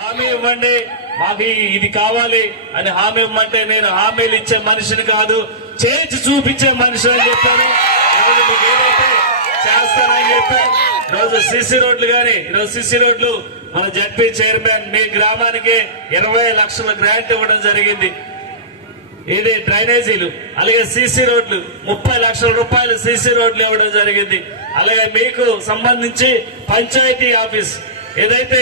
హామీ ఇవ్వండి. మాకు ఇది కావాలి అని హామీ ఇవ్వమంటే నేను హామీలు ఇచ్చే మనిషిని కాదు చేసి చూపించే మనిషి అని చెప్పాను. చేస్తానని రోజు సిసి రోడ్లు కానీ ఈరోజు సిసి రోడ్లు మన జడ్పీ చైర్మన్ మీ గ్రామానికి ఇరవై లక్షల గ్రాంట్ ఇవ్వడం జరిగింది. ఇది డ్రైనేజీలు అలాగే సీసీ రోడ్లు. ముప్పై లక్షల రూపాయలు సీసీ రోడ్లు ఇవ్వడం జరిగింది. అలాగే మీకు సంబంధించి పంచాయతీ ఆఫీస్. ఏదైతే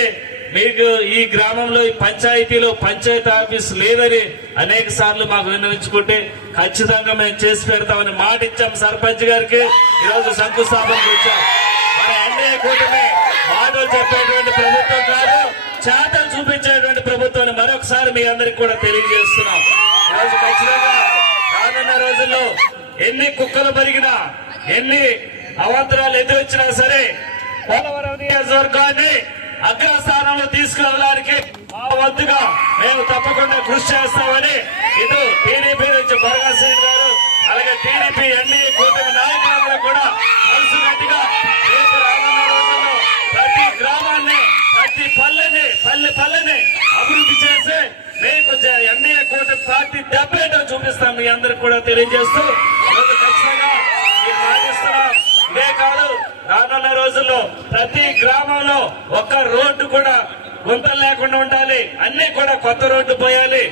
మీకు ఈ గ్రామంలో ఈ పంచాయతీలో పంచాయతీ ఆఫీస్ లేదని అనేక సార్లు మాకు విన్నవించుకుంటే ఖచ్చితంగా మేము చేసి పెడతామని మాట ఇచ్చాం సర్పంచ్ గారికి. ఈరోజు శంకుస్థాపనకు వచ్చాం మన ఎన్డీఏ కూటమి మాటలు చెప్పేటువంటి ప్రభుత్వం కాదు చేతలు చూపించేటువంటి ప్రభుత్వాన్ని మరొకసారి మీ అందరికి కూడా తెలియజేస్తున్నాం. ఈరోజు ఖచ్చితంగా రానున్న రోజుల్లో ఎన్ని కుక్కలు పెరిగినా ఎన్ని అవాంతరాలు ఎదురొచ్చినా సరే పోలవరం నియోజకవర్గాన్ని అగ్రస్థానంలో తీసుకురావడానికి మా వంతుగా మేము తప్పకుండా కృషి చేస్తామని ఇటు టీడీపీ నుంచి బొరగాసేన్ గారు అలాగే టీడీపీ ఎన్డీఏ కూటమి నాయకులందరూ కూడా కలిసికట్టుగా రేపు రానున్న రోజుల్లో ప్రతి గ్రామాన్ని ప్రతి పల్లెని పల్లె పల్లెని అభివృద్ధి చేసి మీకు ఎన్డీఏ కోటి పార్టీ డెబ్బేటో చూపిస్తాం. మీ అందరికి కూడా తెలియజేస్తూ ఖచ్చితంగా ఇదే కాదు రానున్న రోజుల్లో ప్రతి గ్రామంలో ఒక్క రోడ్డు కూడా గుంతలు లేకుండా ఉండాలి. అన్ని కూడా కొత్త రోడ్డు పోయాలి.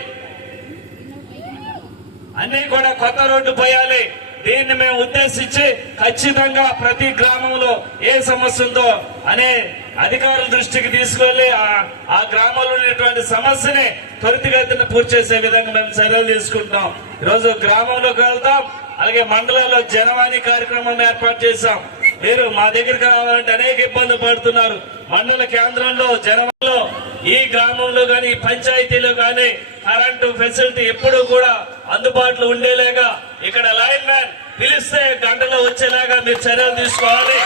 అన్ని కూడా కొత్త రోడ్డు పోయాలి. దీన్ని మేము ఉద్దేశించి ఖచ్చితంగా ప్రతి గ్రామంలో ఏ సమస్య ఉందో అనే అధికారుల దృష్టికి తీసుకెళ్ళి ఆ- ఆ గ్రామంలో ఉన్నటువంటి సమస్యని త్వరితగతిన పూర్తి చేసే విధంగా మేము చర్యలు తీసుకుంటున్నాం. ఈరోజు గ్రామంలోకి వెళ్తాం అలాగే మండలాల్లో జనవాణి కార్యక్రమం ఏర్పాటు చేశాం. మీరు మా దగ్గరికి రావాలంటే అనేక ఇబ్బందులు పడుతున్నారు. మండల కేంద్రంలో జనంలో ఈ గ్రామంలో కానీ ఈ పంచాయతీలో కానీ కరెంటు ఫెసిలిటీ ఎప్పుడూ కూడా అందుబాటులో ఉండేలాగా ఇక్కడ ఎలా పిలిస్తే గంటలో వచ్చేలాగా మీరు చర్యలు తీసుకోవాలి.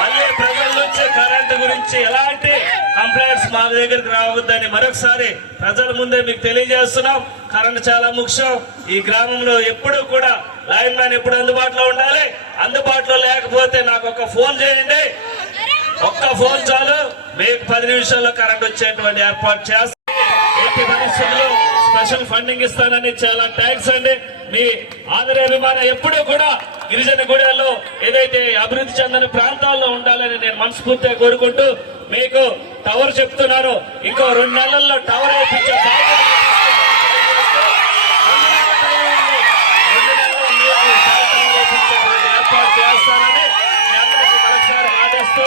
మళ్ళీ ప్రజల నుంచి కరెంటు గురించి ఎలాంటి కంప్లైంట్స్ మా దగ్గరికి రావద్దని మరొకసారి ప్రజల ముందే మీకు తెలియజేస్తున్నాం. కరెంట్ చాలా ముఖ్యం. ఈ గ్రామంలో ఎప్పుడూ కూడా లైన్ మ్యాన్ ఎప్పుడు అందుబాటులో ఉండాలి? అందుబాటులో లేకపోతే నాకు ఒక ఫోన్ చేయండి. ఒక్క ఫోన్ చాలు. మీకు పది నిమిషాల్లో కరెంట్ వచ్చేటువంటి ఏర్పాటు చేస్తాం. ఎట్టి పరిస్థితుల్లో స్పెషల్ ఫండింగ్ ఇస్తానని చాలా థ్యాంక్స్ అండి. మీ ఆదర అభిమానం ఎప్పుడూ కూడా గిరిజన గుడిలో ఏదైతే అభివృద్ధి చెందని ప్రాంతాల్లో ఉండాలని నేను మనస్ఫూర్తిగా కోరుకుంటూ మీకు టవర్ చెప్తున్నాను. ఇంకో రెండు నెలల్లో టవర్ వేయించే ఏర్పాటు చేస్తానని అందరికీ మరొకసారి మాటిస్తూ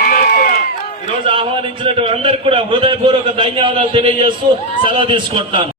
అందరికీ కూడా ఈరోజు ఆహ్వానించినటువంటి అందరికి కూడా హృదయపూర్వక ధన్యవాదాలు తెలియజేస్తూ సెలవు తీసుకుంటున్నాను.